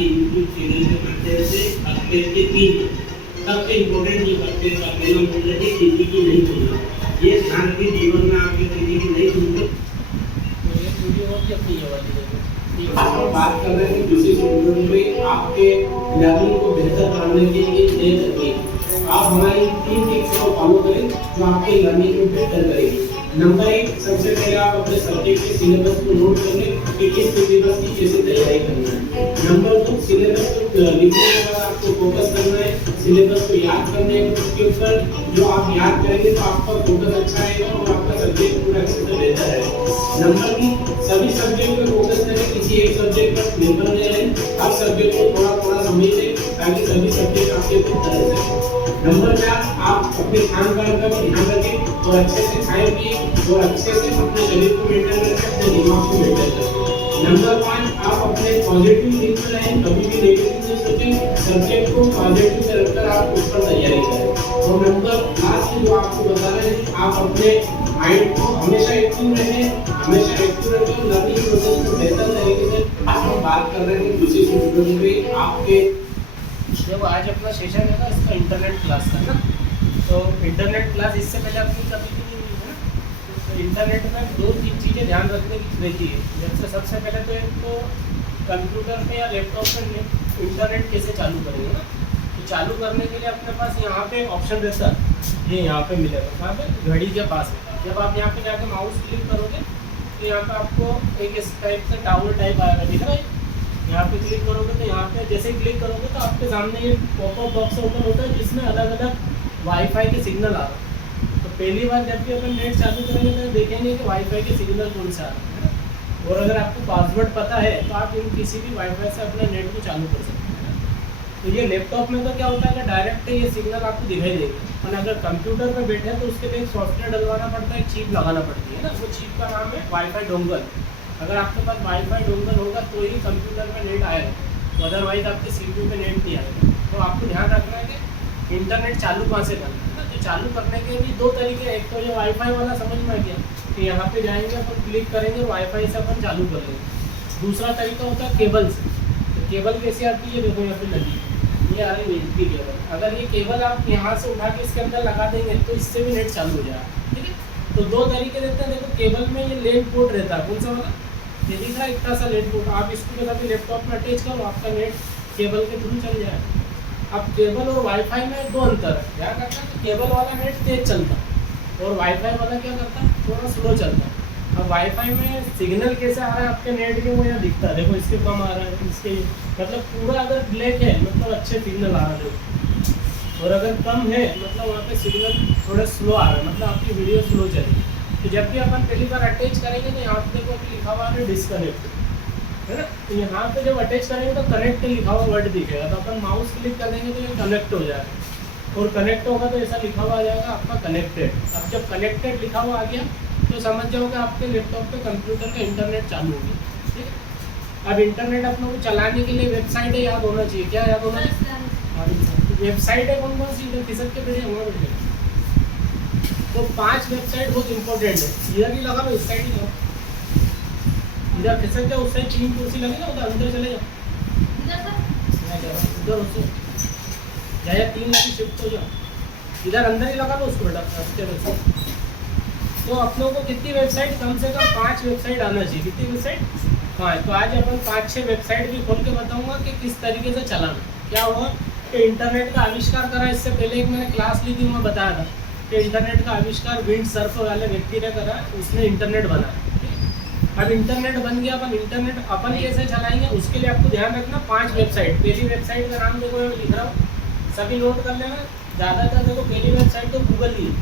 हमारी YouTube channel के माध्यम से हफ्ते के 3 सबसे इम्पोर्टेंट ये हफ्ते का पहला मंत्र है किसी की नहीं सुनना। ये ध्यान रखिए जीवन में आपके किसी की नहीं सुनते। तो ये वीडियो होती अपनी ये वाली देखो। हम बात कर रहे हैं किसी स्टूडेंट में आपके लर्निंग को बेहतर करने के लिए नई तकनीक। आप हमारी 3 टिप्स को फॉलो करें जो आपके लर्निंग को बेहतर करेगी। नंबर 1, सबसे पहले आप अपने सब्जेक्ट के सिलेबस को नोट कर लें कि किस सिलेबस की कैसे तैयारी करना है। नंबर 2, सिलेबस को लिखने के बाद आपको फोकस करना है, सिलेबस को याद करने है। उसके ऊपर जो आप याद करेंगे तो आपका फोकस अच्छा आएगा और आपका सब्जेक्ट पूरा अच्छे से बेहतर है। नंबर 3, सभी सब्जेक्ट पे फोकस करें, किसी एक सब्जेक्ट पर निर्भर नहीं रहें। हर सब्जेक्ट को थोड़ा-थोड़ा समझिए ताकि सभी सब्जेक्ट आपके बेहतर हो जाए। नंबर 4, आप अपने खान-पान का भी ध्यान रखें और अच्छे से खाएं-पिएं और अच्छे से अपने शरीर को मेंटेन रखें, अपने दिमाग को मेंटेन रखें। नंबर 5, आप अपने पॉजिटिव थिंक में रहें, कभी भी नेगेटिव नहीं सोचें, सब्जेक्ट को पॉजिटिव में रखकर आप उस पर तैयारी करें। और नंबर लास्ट जो आपको बता रहे हैं, आप अपने माइंड को हमेशा एक्टिव रहें, हमेशा एक्टिव रखें, लर्निंग प्रोसेस को बेहतर तरीके से। हम बात कर रहे हैं किसी स्टूडेंट पे आपके देखो आज अपना सेशन है ना इसका इंटरनेट क्लास का ना। तो इंटरनेट क्लास इससे पहले अपनी कभी भी नहीं हुई है ना। तो इंटरनेट में 2-3 चीज़ें ध्यान रखने की रहती है। जैसे सबसे पहले तो एक तो कंप्यूटर पे या लैपटॉप पे इंटरनेट कैसे चालू करेंगे ना। तो चालू करने के लिए अपने पास यहाँ पे ऑप्शन रहता है, ये यहाँ पे मिलेगा, कहाँ पे घड़ी के पास है। जब आप यहाँ पे जाके माउस क्लिक करोगे तो यहाँ पे आपको एक इस टाइप से टावर टाइप आएगा, दिख रहा है। यहाँ पे क्लिक करोगे तो यहाँ पे जैसे ही क्लिक करोगे तो आपके सामने ये पॉपअप बॉक्स ओपन होता है जिसमें अलग अलग वाईफाई के सिग्नल आ रहे हैं। तो पहली बार जब भी अपन नेट चालू करेंगे तो देखेंगे कि वाईफाई के सिग्नल कौन सा आ रहे हैं, है ना। और अगर आपको पासवर्ड पता है तो आप इन किसी भी वाईफाई से अपने नेट को चालू कर सकते हैं, है ना। तो ये लैपटॉप में तो क्या होता है कि डायरेक्ट ये सिग्नल आपको दिखाई देंगे, और अगर कंप्यूटर पर बैठे तो उसके लिए एक सॉफ्टवेयर डलवाना पड़ता है, एक चिप लगाना पड़ती है ना। वो चिप का नाम है वाईफाई डोंगल। अगर आपके पास वाईफाई डोंगल होगा तो ही कंप्यूटर में नेट आएगा, तो अदरवाइज आपके सीपीयू पे नेट नहीं आएगा। तो आपको ध्यान रखना है कि इंटरनेट चालू कहाँ से करना है ना। तो चालू करने के भी 2 तरीके हैं। एक तो ये वाईफाई वाला समझ में आ गया कि यहाँ पे जाएंगे अपन क्लिक करेंगे वाईफाई से अपन चालू कर लेंगे। दूसरा तरीका होता है केबल से। तो केबल कैसे आती है, देखो यहाँ पे लगी, ये आ रही है केबल। अगर ये केबल आप यहाँ से उठा के इसके अंदर लगा देंगे तो इससे भी नेट चालू हो जाएगा, ठीक है। तो 2 तरीके रहते हैं। देखो केबल में ये लेन पोर्ट रहता है, कौन सा वाला, ये दिख रहा है इतना सा लेन पोर्ट। आप इसको के साथ लैपटॉप में अटैच करो, आपका नेट केबल के थ्रू चल जाएगा। अब केबल और वाईफाई में 2 अंतर है। क्या करता है कि केबल वाला नेट तेज चलता है और वाईफाई वाला क्या करता है, थोड़ा स्लो चलता है। अब वाईफाई में सिग्नल कैसे आ रहा है आपके नेट के, वो यहाँ दिखता है। देखो इसके कम आ रहा है, इसके मतलब पूरा अगर ब्लैक है मतलब अच्छे सिग्नल आ रहे हैं, और अगर कम है मतलब वहाँ पे सिग्नल थोड़ा स्लो आ रहा है, मतलब आपकी वीडियो स्लो चलेगी। तो जब भी अपन पहली बार अटैच करेंगे तो यहाँ पे देखो अभी लिखा हुआ है डिस्कनेक्ट, है ना। तो यहाँ पे जब अटैच करेंगे तो कनेक्ट लिखा हुआ वर्ड दिखेगा, तो अपन माउस क्लिक कर देंगे तो ये कनेक्ट हो जाएगा, और कनेक्ट होगा तो ऐसा लिखा हुआ आ जाएगा आपका कनेक्टेड। अब जब कनेक्टेड लिखा हुआ आ गया तो समझ जाओ कि आपके लैपटॉप पे कंप्यूटर का इंटरनेट चालू हो गया, ठीक है। अब इंटरनेट अपने को चलाने के लिए वेबसाइट है याद होना चाहिए। क्या याद होना चाहिए, वेबसाइट है कौन कौन सी, इधर खिसक के बैठे वहाँ बैठे। तो 5 वेबसाइट बहुत इंपॉर्टेंट है। इधर ही लगा लो, इस साइड ही लगाओ, इधर खिसक जाओ, उस साइड 3 कुर्सी लगी ना, उधर अंदर चले जाओ, उधर उससे या 3 लगी शिफ्ट हो जाओ, इधर अंदर ही लगा लो उसको बेटा, अच्छे। तो अपनों को कितनी वेबसाइट, कम से कम 5 वेबसाइट आना चाहिए। कितनी वेबसाइट, 5। तो आज अपन 5-6 वेबसाइट भी खोल के बताऊंगा कि किस तरीके से चलाना। क्या हुआ कि इंटरनेट का आविष्कार करा, इससे पहले एक मैंने क्लास ली थी, मैं बताया था कि इंटरनेट का आविष्कार विंड सर्फ वाले व्यक्ति ने करा, उसने इंटरनेट बनाया। अब इंटरनेट बन गया, अपन इंटरनेट अपन कैसे चलाएंगे उसके लिए आपको ध्यान रखना 5 वेबसाइट। पहली वेबसाइट का नाम देखो लिख रहा हूँ, सभी नोट कर लेना। ज़्यादातर देखो पहली वेबसाइट तो गूगल ही है,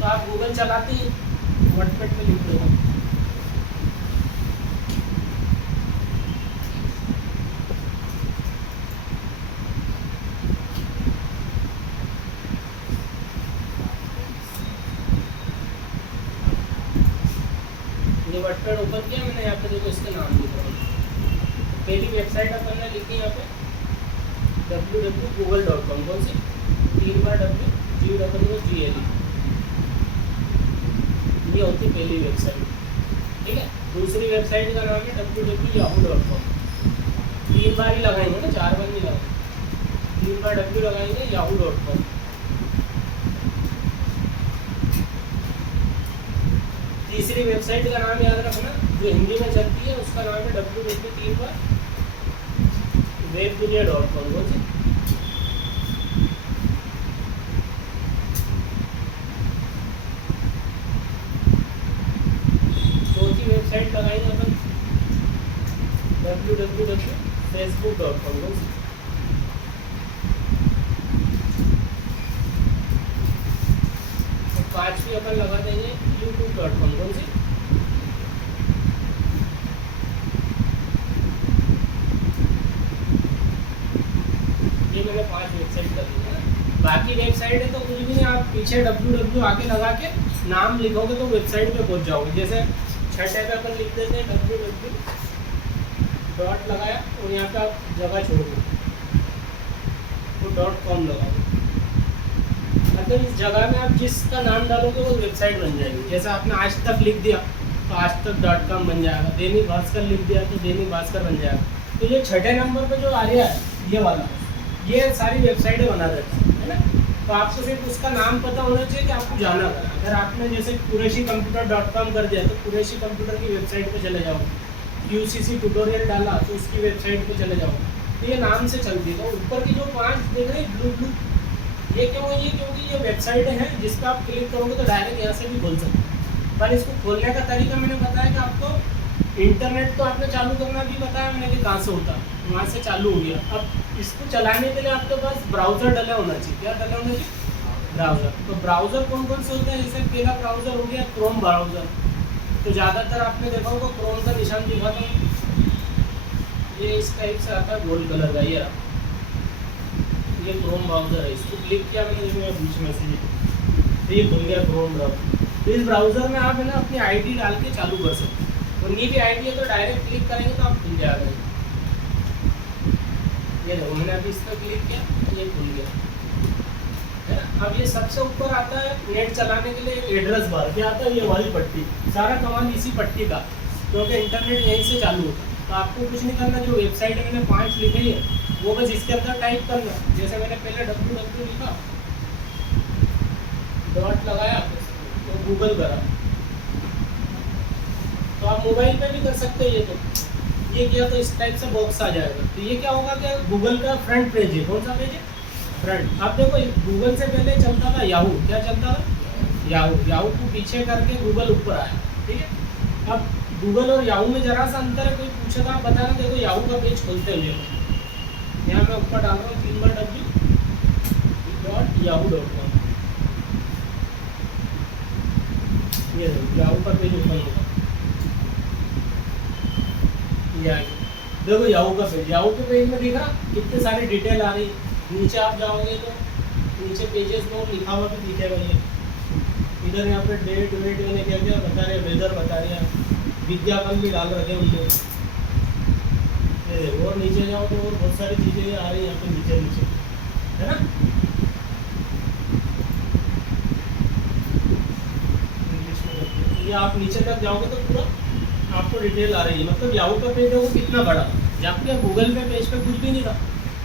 तो आप गूगल चलाते ही व्हाट्सएप पे लिख दो। ये व्हाट्सएप ओपन किया मैंने, यहाँ पे देखो इसका नाम लिख रहा हूँ। पहली वेबसाइट अपन ने लिखी यहाँ पे www.google.com, कौन सी, 3 बार WGOOGLE, ये होती पहली वेबसाइट, ठीक है। दूसरी वेबसाइट का नाम है www.yahoo.com, 3 बार ही लगाएंगे ना, 3 बार W लगाएंगे yahoo.com। तीसरी वेबसाइट का नाम याद रखना जो हिंदी में चलती है, उसका नाम है www.webdunia.com। बोल सी चौथी वेबसाइट लगाएंगे अपन www.facebook.com। बोल सी पांचवी अपन लगा देंगे youtube.com। कौन सी ये मैंने 5 वेबसाइट कर दी है। बाकी वेबसाइट है तो कुछ भी नहीं, आप पीछे www आके लगा के नाम लिखोगे तो वेबसाइट पे पहुंच जाओगे। जैसे छठे पे अपन लिख देते हैं www डॉट लगाया और यहाँ पे आप जगह छोड़ दो तो .com लगाओ। मतलब इस जगह में आप जिसका नाम डालोगे वो वेबसाइट बन जाएगी। जैसे आपने आज तक लिख दिया तो आज तक.com बन जाएगा, दैनिक भास्कर लिख दिया तो दैनिक भास्कर बन जाएगा। तो ये छठे नंबर पे जो आ रहा है ये वाला, ये सारी वेबसाइटें बना देती है ना। तो आपको सिर्फ उसका नाम पता होना चाहिए कि आपको जाना है। अगर आपने जैसे qureshi-computer.com कर दिया तो कुरैशी कंप्यूटर की वेबसाइट पे चले जाओ, QCC ट्यूटोरियल डाला तो उसकी वेबसाइट पे चले जाओ। तो ये नाम से चलती है। तो ऊपर की जो 5 देख रहे हैं ब्लू, ये क्यों है? ये क्योंकि ये वेबसाइट है जिस पर आप क्लिक करोगे तो डायरेक्ट यहाँ से भी खोल सकते हैं। पर इसको खोलने का तरीका मैंने बताया कि आपको इंटरनेट तो आपने चालू करना भी बताया मैंने कि कहाँ से होता है, वहाँ से चालू हो गया। अब इसको चलाने के लिए आपके पास ब्राउज़र डला होना चाहिए। क्या डला होना चाहिए? ब्राउज़र। तो ब्राउज़र कौन कौन से होते हैं? जैसे पहला ब्राउज़र हो गया क्रोम ब्राउज़र। तो ज़्यादातर आपने देखा होगा क्रोम का निशान दिखाता हूँ, ये इस टाइप से आता है गोल्ड कलर का। ये क्रोम ब्राउज़र है। इसको क्लिक किया मैंने इसमें बीच में से तो ये खुल गया क्रोम ब्राउज़र। तो इस ब्राउज़र में आप है ना अपनी आईडी डाल के चालू कर सकते हैं। और नहीं भी आईडी है तो डायरेक्ट क्लिक करेंगे तो आप खुल जाएगा। ये देखो मैंने अभी इस पर क्लिक किया, ये खुल गया है ना। अब ये सबसे ऊपर आता है नेट चलाने के लिए एड्रेस बार। क्या आता है? ये वाली पट्टी। सारा कमाल इसी पट्टी का, क्योंकि इंटरनेट यहीं से चालू होता है। तो आपको कुछ नहीं करना, जो वेबसाइट मैंने 5 लिखी है वो बस इसके अंदर टाइप करना। जैसे मैंने पहले www लिखा, डॉट लगाया तो गूगल करा। तो आप मोबाइल पे भी कर सकते हैं। ये तो ये किया तो इस टाइप से बॉक्स आ जाएगा। तो ये क्या होगा कि गूगल का फ्रंट पेज है। कौन सा पेज है? फ्रंट। आप देखो गूगल से पहले चलता था याहू। क्या चलता था? याहू। याहू को पीछे करके गूगल ऊपर आया। ठीक है। अब गूगल और याहू में जरा सा अंतर है। कोई पूछे तो आप बताना। देखो याहू का पेज खोलते हुए यहाँ मैं ऊपर डाल रहा हूँ 3 बार w.yahoo.com। ये याहू का पेज ओपन होगा। देखो याहू का पेज। याहू के पेज में देखा कितने सारी डिटेल आ रही। नीचे आप जाओगे तो नीचे पेजेस में लिखा हुआ भी दिखेगा। ये इधर यहाँ पे डेट वेट मैंने क्या क्या बता रहे हैं, वेदर बता रहे हैं, विज्ञापन भी डाल रखे हैं उनके। और नीचे जाओ तो और बहुत सारी चीज़ें आ रही हैं यहाँ पे नीचे नीचे, है ना। ये आप नीचे तक जाओगे तो पूरा आपको डिटेल आ रही है। मतलब याहू का पेज है वो कितना बड़ा, जबकि गूगल पे पेज पे कुछ भी नहीं था।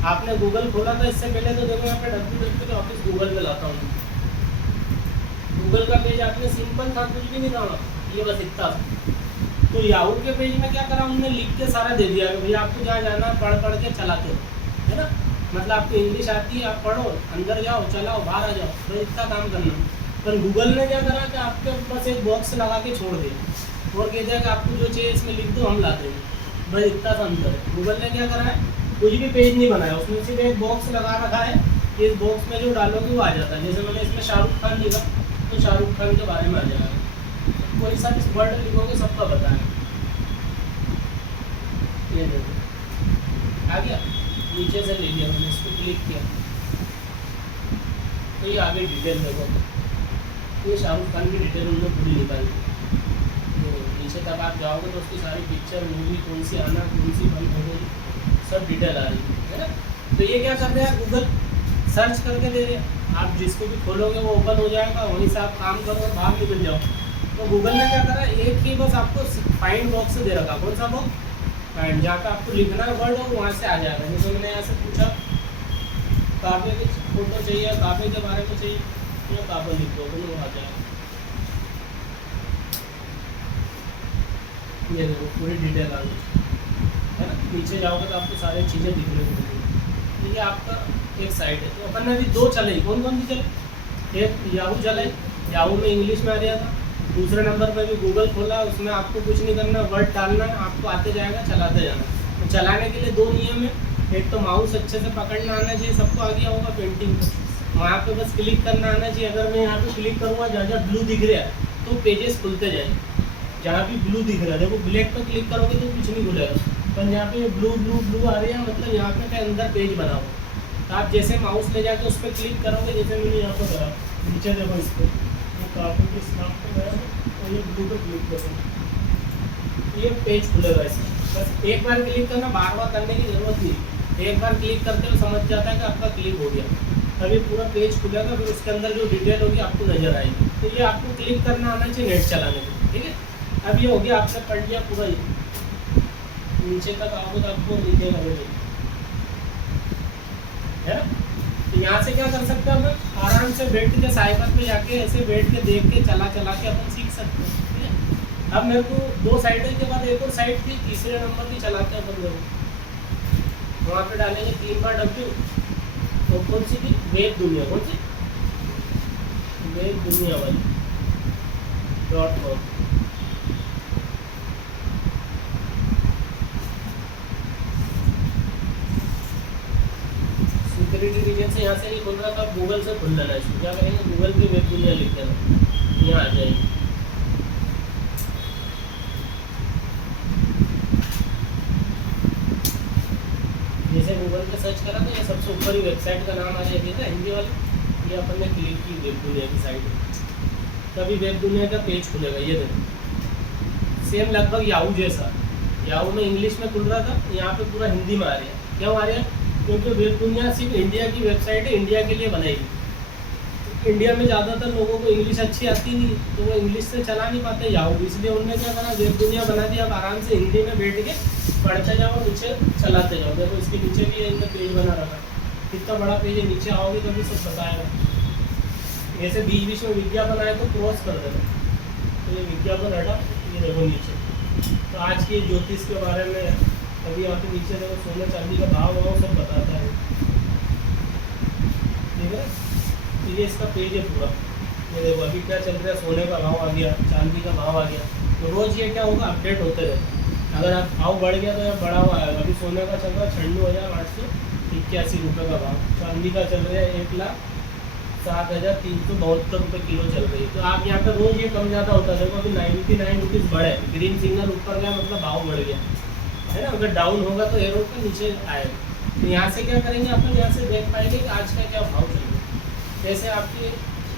आपने गूगल खोला था इससे पहले तो देखो यहाँ पे www ऑफिस गूगल पे लाता हूँ। गूगल का पेज आपने सिंपल था, कुछ भी नहीं था, ये बस इतना था। तो याहू के पेज में क्या करा उन्होंने, लिख के सारा दे दिया कि भैया आपको जहाँ जाना पढ़ पढ़ के चलाते हो, है ना। मतलब आपको इंग्लिश आती है, आप पढ़ो, अंदर जाओ, चलाओ, बाहर आ जाओ, बस इतना काम करना। पर गूगल ने क्या करा कि आपके बस एक बॉक्स लगा के छोड़ दिया और कहते हैं कि आपको जो चाहिए इसमें लिख दो, हम ला देंगे। बस इतना सा अंतर है। गूगल ने क्या करा है, कुछ भी पेज नहीं बनाया, उसमें सिर्फ एक बॉक्स लगा रखा है। इस बॉक्स में जो डालोगे वो आ जाता है। जैसे मैंने इसमें शाहरुख खान लिखा तो शाहरुख खान के बारे में आ जाएगा। कोई सा भी वर्ड लिखोगे सबका बताएगा। ये देखो आ गया, नीचे से ले लिया मैंने, इसको क्लिक किया तो ये आगे डिटेल देखो, ये शाहरुख खान की डिटेल उन्होंने पूरी निकाली। तो नीचे तक आप जाओगे तो उसकी सारी पिक्चर, मूवी, कौन सी आना, कौन सी बंद हो गई, सब डिटेल आ रही है ना। तो ये क्या कर रहे हैं, गूगल सर्च करके दे रहे हैं। आप जिसको भी खोलोगे वो ओपन हो जाएगा, वहीं से आप काम करो और बाहर निकल जाओ। तो गूगल ने क्या करा, एक ही बस आपको फाइंड बॉक्स दे रखा। कौन सा बॉक्स? फाइंड, जहाँ पे आपको लिखना है वर्ड और वहाँ से आ जाएगा। जैसे मैंने यहाँ से पूछा काफ़े की फोटो चाहिए, काफ़े के बारे में चाहिए, तो काफ़े लिख दो, बोलो आ जाएगा। ये देखो पूरी डिटेल आ गई है ना। नीचे जाओगे तो आपको सारी चीज़ें दिखने को मिलेंगी। ये आपका एक साइड है। तो अपन ने अभी दो चलाई, कौन कौन सी चलाई? एक याहू चलाई, याहू में इंग्लिश में आ रहा था। दूसरे नंबर पर भी गूगल खोला, उसमें आपको कुछ नहीं करना, वर्ड डालना है, आपको आते जाएगा, चलाते जाना। तो चलाने के लिए दो नियम है, एक तो माउस अच्छे से पकड़ना आना चाहिए, सबको आ गया होगा पेंटिंग को, वहाँ पे बस क्लिक करना आना चाहिए। अगर मैं यहाँ पे क्लिक करूँगा, जहाँ जहाँ ब्लू दिख रहा है तो पेजेस खुलते जाएंगे। जहाँ भी ब्लू दिख रहा है, देखो ब्लैक पर क्लिक करोगे तो कुछ नहीं खुलेगा, पर यहाँ पे ब्लू ब्लू ब्लू आ रही है, मतलब यहाँ पे क्या अंदर पेज बना हुआ। तो आप जैसे माउस ले जाके उस पर क्लिक करोगे, जैसे मैंने यहाँ पर करा, नीचे देखो इस पर, वो काफ़ी के स्नाप पर गया और ये ब्लू पर क्लिक करो, ये पेज खुलेगा इसमें। बस एक बार क्लिक करना, बार बार करने की जरूरत नहीं। एक बार क्लिक करते हुए समझ जाता है कि आपका क्लिक हो गया, तभी पूरा पेज खुलेगा, फिर उसके अंदर जो डिटेल होगी आपको नजर आएगी। तो ये आपको क्लिक करना आना चाहिए नेट चलाने में, ठीक है। अब ये हो गया, आपने पढ़ लिया पूरा, ये नीचे तक आओगे तो आपको डिटेल लगेगी, है ना। तो यहाँ से क्या कर सकते हैं, अपन आराम से बैठ के साइबर पे जाके ऐसे बैठ के देख के चला के अपन सीख सकते हैं, ठीक है। अब मेरे को दो साइड के बाद एक और साइड थी, तीसरे नंबर की चलाते हैं अपन लोग। वहाँ पे डालेंगे 3 बार W, तो कौन सी थी? वेब दुनिया, कौन सी? वेब दुनिया वाली .com। सिक्योरिटी रीजन से यहाँ से नहीं खुल रहा था, गूगल से खुल लेना है इसको। क्या करेंगे, गूगल की वेब दुनिया लिख देना, यहाँ आ जाएगी। जैसे गूगल पे सर्च करा तो ये सबसे ऊपर ही वेबसाइट का नाम आ जाएगा हिंदी वाली, ये अपन ने क्लिक की वेब दुनिया की साइड, तभी वेब दुनिया का पेज खुलेगा। ये देखो सेम लगभग याहू जैसा, याहू में इंग्लिश में खुल रहा था, यहाँ पे पूरा हिंदी में आ रहा है। क्यों आ रहा है? क्योंकि वेब दुनिया सिर्फ इंडिया की वेबसाइट है, इंडिया के लिए बनाएगी। इंडिया में ज़्यादातर लोगों को इंग्लिश अच्छी आती नहीं, तो वो इंग्लिश से चला नहीं पाते याहू, इसलिए उन्होंने क्या करा, वेब दुनिया बना दिया। अब आराम से हिंदी में बैठ के पढ़ते जाओ, नीचे चलाते जाओ। देखो इसके नीचे भी इनका पेज बना रखा है, कितना बड़ा पेज है, नीचे आओगे तो भी सब बताएगा। ऐसे बीच बीच में विज्ञापन आए तो क्रॉस कर देना, तो ये विज्ञापन हटा, ये देखो नीचे। तो आज के ज्योतिष के बारे में अभी यहाँ पे नीचे देखो, सोने चांदी का भाव सब बताता है, ठीक है। तो ये इसका पेज है पूरा। ये देखो अभी क्या चल रहा है, सोने का भाव आ गया, चांदी का भाव आ गया। तो रोज़ ये क्या होगा, अपडेट होते रहते। अगर आप भाव बढ़ गया तो यह बढ़ा हुआ है। अभी सोने का चल रहा है 96,881 रुपये का भाव, चांदी का चल रहा है 1,07,372 रुपये किलो चल रही है। तो आप यहाँ पर रोज़ ये कम ज़्यादा होता है। देखो अभी 99 रुपीज़ बढ़े, ग्रीन सिग्नल ऊपर गया मतलब भाव बढ़ गया, है ना। अगर डाउन होगा तो एरो का नीचे आएगा। तो यहाँ से क्या करेंगे, अपन यहाँ से देख पाएंगे कि आज का क्या भाव चल रहा है। जैसे आपकी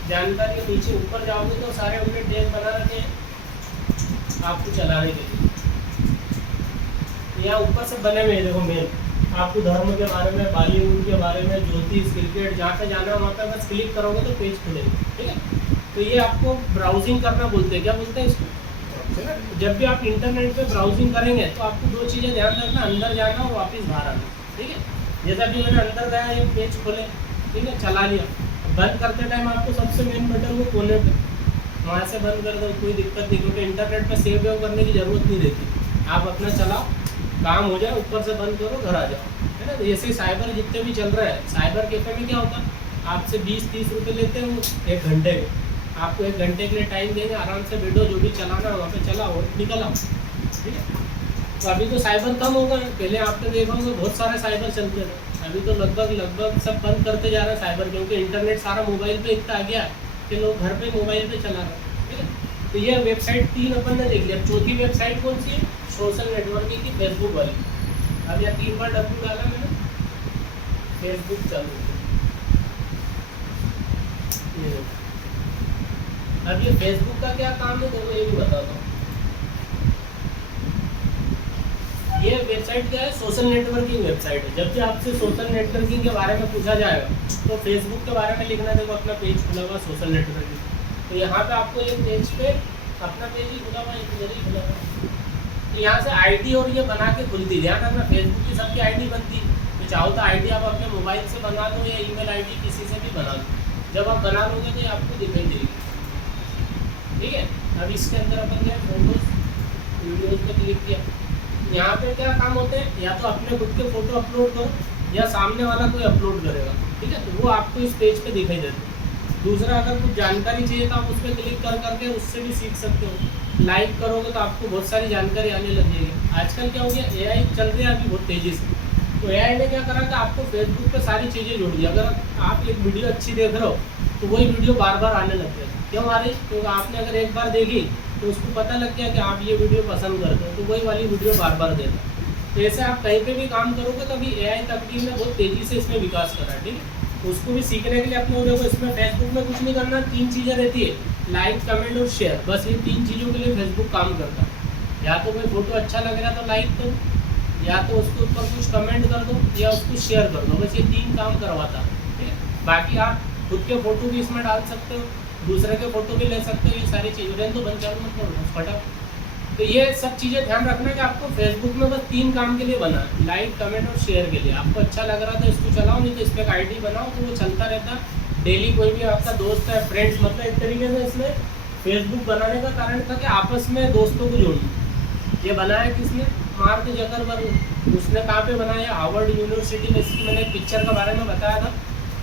जानकारी नीचे ऊपर जाओगे तो सारे उन्होंने डेट बना रखे हैं आपको चलाने के लिए। यहाँ ऊपर से बने हुए हैं, देखो मेन आपको धर्म के बारे में, बॉलीवुड के बारे में, ज्योतिष, क्रिकेट, जहाँ पे जाना है वहाँ पे बस क्लिक करोगे तो पेज खुलेगा, ठीक है। तो ये आपको ब्राउजिंग करना बोलते हैं, क्या बोलते हैं इसको। जब भी आप इंटरनेट पे ब्राउजिंग करेंगे तो आपको दो चीज़ें ध्यान रखना, अंदर जाना और वापस बाहर आना, ठीक है। जैसा कि मैंने अंदर गया, ये पेज खोले, ठीक है, चला लिया। बंद करते टाइम आपको सबसे मेन बटन वो कोने पे, वहाँ से बंद कर दो, कोई दिक्कत नहीं, क्योंकि इंटरनेट पे सेव वेव करने की ज़रूरत नहीं रहती। आप अपना चलाओ, काम हो जाए, ऊपर से बंद करो, घर आ जाओ, है ना। जैसे साइबर जितने भी चल रहा है, साइबर कैफे में क्या होता है, आपसे 20-30 रुपये लेते हैं वो 1 घंटे में। आपको 1 घंटे के लिए टाइम देंगे, आराम से बैठो, जो भी चलाना है वहाँ पे चलाओ, निकल आओ, ठीक है। तो अभी तो साइबर कम हो गए, पहले आपने देखा होगा बहुत सारे साइबर चलते थे। अभी तो लगभग सब बंद करते जा रहे हैं साइबर, क्योंकि इंटरनेट सारा मोबाइल पे इतना आ गया है कि लोग घर पे मोबाइल पे चला रहे हैं, ठीक है। तो ये वेबसाइट 3 अपन ने देख लिया। चौथी वेबसाइट कौन सी है, सोशल नेटवर्किंग की, फेसबुक वाली। अब यहाँ 3 बार W डाला मैंने, फेसबुक चालू। अब ये फेसबुक का क्या काम है, देखो ये भी बताता हूँ। ये वेबसाइट क्या है, सोशल नेटवर्किंग वेबसाइट है। जब भी आपसे सोशल नेटवर्किंग के बारे में पूछा जाएगा तो फेसबुक के बारे में लिखना। देखो अपना पेज खुला हुआ सोशल नेटवर्किंग, तो यहाँ पे आपको एक पेज पे अपना पेज ही खुला हुआ, इधर ही खुला हुआ। तो यहाँ से आईडी और ये बना के खुलती, ध्यान रखना, फेसबुक की सबकी आईडी बनती। तो चाहो तो आईडी आप अपने मोबाइल से बना लो या ईमेल आईडी किसी से भी बना लो। जब आप बना लोगे तो ये आपको दिखाई देगी। ठीक है, अब इसके अंदर अपन क्या फोटोज वीडियोज पे क्लिक किया। यहाँ पे क्या काम होते हैं, या तो अपने खुद के फोटो अपलोड करो या सामने वाला कोई अपलोड करेगा। ठीक है, तो वो आपको इस पेज पे दिखाई देते हैं। दूसरा, अगर कुछ जानकारी चाहिए तो आप उस पर क्लिक कर करके उससे भी सीख सकते हो। लाइक करोगे तो आपको बहुत सारी जानकारी आने लग जाएगी। आजकल क्या हो गया, एआई चल रही है अभी बहुत तेज़ी से। तो एआई ने क्या करा कि आपको फेसबुक पे सारी चीज़ें जोड़ दी। अगर आप एक वीडियो अच्छी देख रहे हो तो वही वीडियो बार बार आने लग जाएगी। क्यों आ रही? क्योंकि आपने अगर एक बार देखी तो उसको पता लग गया कि आप ये वीडियो पसंद करते हो, तो वही वाली वीडियो बार बार देता। तो ऐसे आप कहीं पे भी काम करोगे तो अभी एआई तकनीक ने बहुत तेज़ी से इसमें विकास करा है। ठीक है, उसको भी सीखने के लिए अपने देखो, इसमें फेसबुक में कुछ नहीं करना, 3 चीज़ें रहती है, लाइक, कमेंट और शेयर। बस ये 3 चीज़ों के लिए फेसबुक काम करता है। या तो कोई फोटो अच्छा लग रहा तो लाइक करो, या तो उसके ऊपर कुछ कमेंट कर दो, या उसको शेयर कर दो। बस ये 3 काम करवाता है। ठीक है, बाकी आप खुद के फोटो भी इसमें डाल सकते हो, दूसरे के फोटो भी ले सकते हो। ये सारी चीज़ें तो बन चालू मत करो फटा। तो ये सब चीज़ें ध्यान रखना कि आपको फेसबुक में बस 3 काम के लिए बना है, लाइक, कमेंट और शेयर के लिए। आपको अच्छा लग रहा था इसको चलाओ, नहीं तो इस पर एक आईडी बनाओ तो वो चलता रहता। डेली कोई भी आपका दोस्त है, फ्रेंड्स, मतलब एक तरीके से इसमें फेसबुक बनाने का कारण था कि आपस में दोस्तों को जोड़ना। ये बनाया किसने? Mark Zuckerberg. उसने कहाँ पे बनाया? हार्वर्ड यूनिवर्सिटी में। इसकी मैंने एक पिक्चर के बारे में बताया था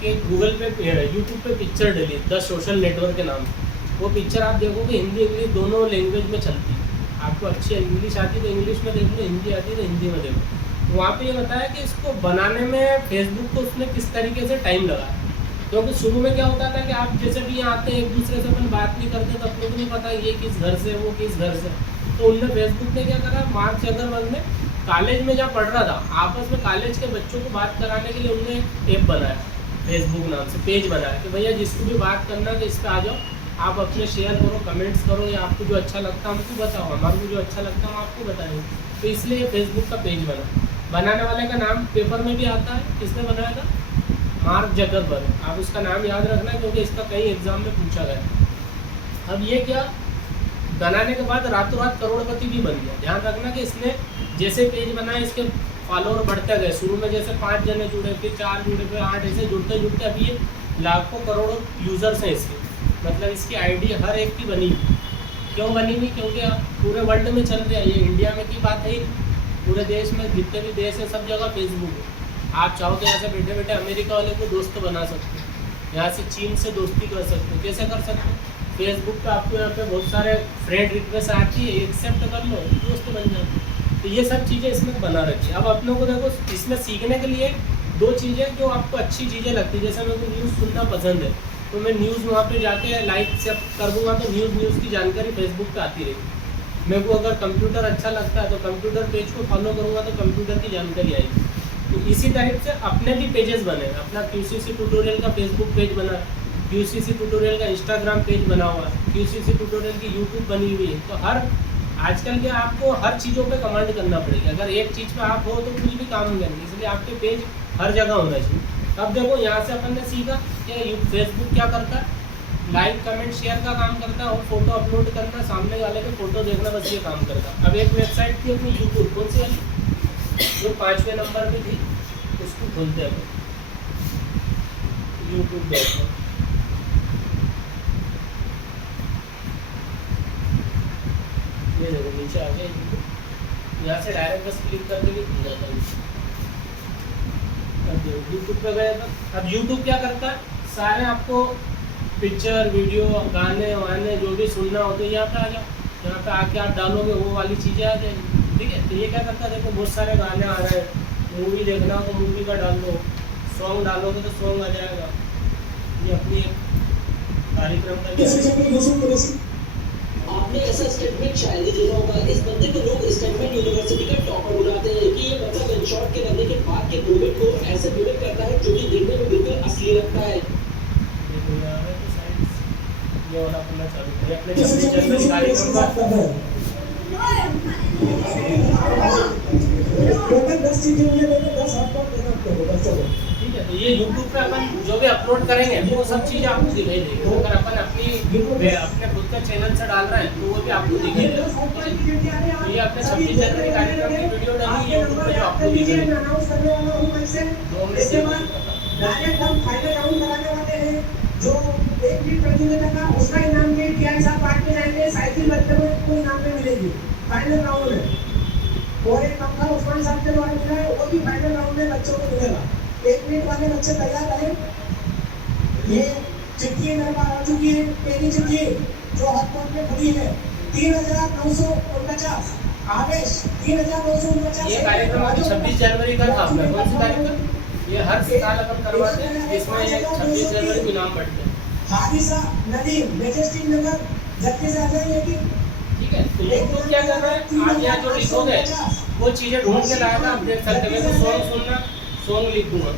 कि गूगल पे, यूट्यूब पे पिक्चर डली द सोशल नेटवर्क के नाम से। वो पिक्चर आप देखोगे हिंदी इंग्लिश दोनों लैंग्वेज में चलती है। आपको अच्छी इंग्लिश आती तो इंग्लिश में देख लो, हिंदी आती तो हिंदी में देखो। तो वहाँ पे ये बताया कि इसको बनाने में फेसबुक को उसने किस तरीके से टाइम लगा। क्योंकि शुरू में क्या होता था कि आप जैसे भी यहाँ आते हैं, एक दूसरे से अपन बात नहीं करते तो अपने को नहीं पता ये किस घर से, वो किस घर से। तो उनने फेसबुक ने क्या करा, मार्क जकरबर्ग ने कॉलेज में जहाँ पढ़ रहा था, आपस में कॉलेज के बच्चों को बात कराने के लिए उन्होंने ऐप बनाया, फेसबुक नाम से पेज बनाया कि भैया जिसको भी बात करना है तो इस पर आ जाओ, आप अपने शेयर करो, कमेंट्स करो, या आपको जो अच्छा लगता है हमको बताओ, हमारे को जो अच्छा लगता है हम आपको बताएंगे। तो इसलिए ये फेसबुक का पेज बना। बनाने वाले का नाम पेपर में भी आता है, किसने बनाया था? Mark Zuckerberg. आप उसका नाम याद रखना क्योंकि इसका कई एग्जाम में पूछा गया। अब ये क्या, बनाने के बाद रातों रात करोड़पति भी बन गया। ध्यान रखना कि इसने जैसे पेज बनाया इसके फॉलोअर बढ़ते गए। शुरू में जैसे 5 जने जुड़े, फिर 4 जुड़े, फिर 8, ऐसे जुड़ते जुड़ते अभी ये लाखों करोड़ों यूज़र्स हैं इसके। मतलब इसकी आईडी हर एक की बनी हुई। क्यों बनी हुई? क्योंकि अब पूरे वर्ल्ड में चल रहा है, ये इंडिया में की बात है ही नहीं। पूरे देश में जितने भी देश है सब जगह फेसबुक है। आप चाहो तो यहाँ से बैठे बैठे अमेरिका वाले को दोस्त बना सकते हो, यहाँ से चीन से दोस्ती कर सकते हो। कैसे कर सकते हो? फेसबुक पे आपको यहाँ पे बहुत सारे फ्रेंड रिक्वेस्ट आती है, एक्सेप्ट कर लो, दोस्त बन जाते। तो ये सब चीज़ें इसमें बना रखी है। अब अपनों को देखो, इसमें सीखने के लिए 2 चीज़ें जो आपको अच्छी चीज़ें लगती है। जैसे मेरे को न्यूज़ सुनना पसंद है तो मैं न्यूज़ वहाँ पे जाके लाइक से कर दूंगा तो न्यूज़ की जानकारी फेसबुक पे आती रहेगी। मेरे को अगर कंप्यूटर अच्छा लगता है तो कंप्यूटर पेज को फॉलो करूँगा तो कंप्यूटर की जानकारी आएगी। तो इसी तरह से अपने भी पेजेस बने। अपना QCC ट्यूटोरियल का फेसबुक पेज बना, QCC ट्यूटोरियल का इंस्टाग्राम पेज बना हुआ, QCC ट्यूटोरियल की यूट्यूब बनी हुई है। तो हर आजकल के आपको हर चीज़ों पे कमांड करना पड़ेगा। अगर एक चीज़ पे आप हो तो कुछ भी काम नहीं करेंगे, इसलिए आपके पेज हर जगह होना चाहिए। अब देखो यहाँ से अपन ने सीखा कि फेसबुक क्या करता है, लाइक, कमेंट, शेयर का काम करता है, और फोटो अपलोड करना, सामने वाले के फोटो देखना, बस ये काम करता है। अब एक वेबसाइट थी अपनी यूट्यूब, कौन सी वाली, जो 5वें नंबर पे थी, उसको खोलते हैं YouTube.com। ये देखो नीचे आ गया YouTube, यहाँ से डायरेक्ट बस क्लिक करके भी खुल जाता है। अब यूट्यूब पे गए था। अब यूट्यूब क्या करता है, सारे आपको पिक्चर, वीडियो, गाने वाने जो भी सुनना हो तो यहाँ पे आ जाओ, यहाँ पे आके आप डालोगे वो वाली चीज़ें आ जाएंगी। ठीक है, तो ये क्या करता है, देखो बहुत सारे गाने आ रहे हैं, मूवी देखना हो तो मूवी का डाल दो, सॉन्ग डालोगे तो सॉन्ग आ जाएगा। ये अपनी एक कार्यक्रम का आपने ऐसा स्टेटमेंट शायद ही देखा होगा, इस बंदे को लोग स्टैनफोर्ड यूनिवर्सिटी का टॉपर बुलाते हैं कि ये बंदा गनशॉट के लगने के बाद के मोमेंट को ऐसे मिमिक करता है जो कि देखने में बिल्कुल असली लगता है। देखो यार तो साइंस ये वाला अपना चालू करें अपने जनरल कार्यक्रम का। टोटल 10 चीजें हुई है, 10 आपको देना पड़ेगा। चलो ठीक है। तो ये YouTube पे अपन जो भी अपलोड करेंगे वो सब चीज़ आपको दिखाई देगी। तो अगर अपन अपने खुद का चैनल से डाल रहे हैं तो वो भी आपको दिखाई देगा। तो ये अपने 26 जनवरी कार्यक्रम की वीडियो डाली YouTube पे जो आपको दिखेगी। 2 मिनट डायरेक्ट हम फाइनल राउंड कराने वाले हैं। जो एक भी प्रतियोगिता का उसका इनाम के टीआई साहब बांटने जाएंगे। साइकिल बच्चों को इनाम में मिलेगी। फाइनल राउंड है और एक पंखा उस्मान साहब के द्वारा मिला है, वो भी फाइनल राउंड में बच्चों को मिलेगा। 1 मिनट वाले बच्चे तैयार रहे। ये चिट्ठी मेरे पास आ चुकी है, पहली चिट्ठी जो हाथ कॉर्ट में खुली है 3949 आवेश 3949। ये कार्यक्रम अभी 26 जनवरी का था अपना। कौन सी तारीख का? ये हर साल अपन करवाते हैं, इसमें 26 जनवरी को इनाम बढ़ते हैं। हादिसा नदीम मैजेस्टिक नगर जल्दी से आ जाइए कि ठीक है। तो YouTube क्या कर रहा है, आप यहाँ जो लिखोगे वो चीज़ें ढूंढ के लाएगा, आप देख सकते हैं। मैं तो सॉन्ग सुनना सॉन्ग लिख दूंगा।